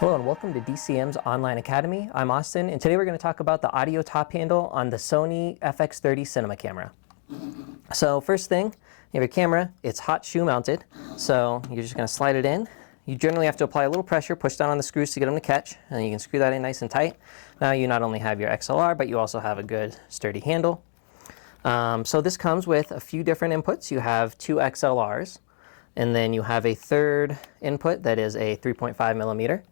Hello and welcome to DCM's Online Academy. I'm Austin, and today we're going to talk about the audio top handle on the Sony FX30 cinema camera. So first thing, you have your camera, it's hot shoe mounted, so you're just going to slide it in. You generally have to apply a little pressure, push down on the screws to get them to catch, and then you can screw that in nice and tight. Now you not only have your XLR, but you also have a good sturdy handle. So this comes with a few different inputs. You have two XLRs, and then you have a third input that is a 3.5 millimeter.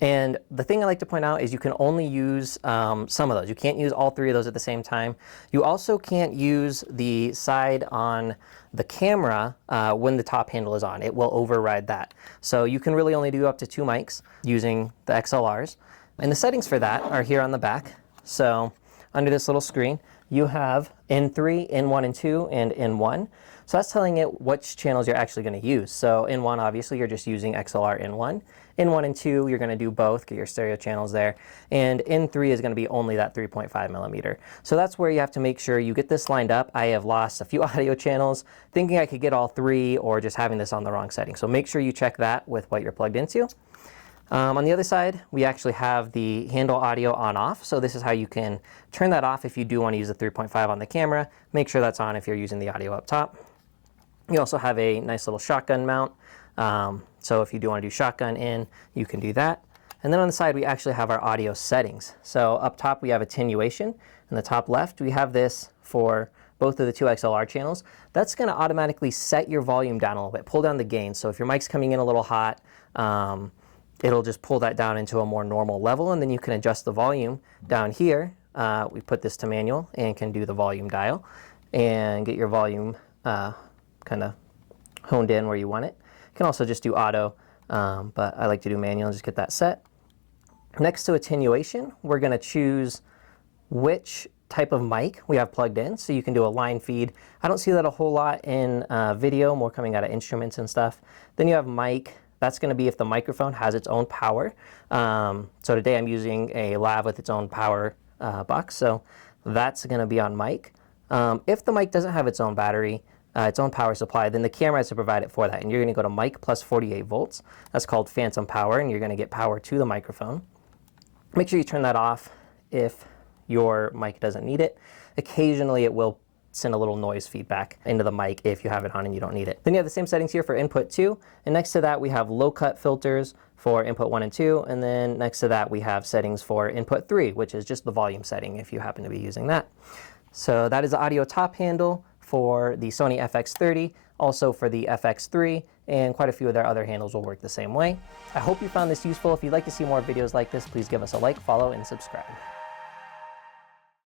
And the thing I like to point out is you can only use some of those. You can't use all three of those at the same time. You also can't use the side on the camera when the top handle is on. It will override that. So you can really only do up to 2 mics using the XLRs. And the settings for that are here on the back. So under this little screen, you have N3, N1 and 2, and N1. So that's telling it which channels you're actually going to use. So N1, obviously, you're just using XLR N1. N1 and 2, you're going to do both, get your stereo channels there. And N3 is going to be only that 3.5 millimeter. So that's where you have to make sure you get this lined up. I have lost a few audio channels thinking I could get all 3 or just having this on the wrong setting. So make sure you check that with what you're plugged into. On the other side, we actually have the handle audio on-off. So this is how you can turn that off if you do want to use the 3.5 on the camera. Make sure that's on if you're using the audio up top. You also have a nice little shotgun mount. So if you do want to do shotgun in, you can do that. And then on the side, we actually have our audio settings. So up top, we have attenuation. In the top left, we have this for both of the 2 XLR channels. That's going to automatically set your volume down a little bit, pull down the gain. So if your mic's coming in a little hot, it'll just pull that down into a more normal level, and then you can adjust the volume down here. We put this to manual and can do the volume dial and get your volume kind of honed in where you want it. You can also just do auto, but I like to do manual and just get that set. Next to attenuation, we're going to choose which type of mic we have plugged in. So you can do a line feed. I don't see that a whole lot in video, more coming out of instruments and stuff. Then you have mic. That's going to be if the microphone has its own power. So today I'm using a lav with its own power box, so that's going to be on mic. If the mic doesn't have its own battery, its own power supply, then the camera has to provide it for that. And you're going to go to mic plus 48 volts. That's called phantom power, and you're going to get power to the microphone. Make sure you turn that off if your mic doesn't need it. Occasionally it will send a little noise feedback into the mic if you have it on and you don't need it. Then you have the same settings here for input 2, and next to that we have low cut filters for input 1 and 2, and then next to that we have settings for input 3, which is just the volume setting if you happen to be using that. So that is the audio top handle for the Sony FX30, also for the FX3, and quite a few of their other handles will work the same way. I hope you found this useful. If you'd like to see more videos like this, please give us a like, follow, and subscribe.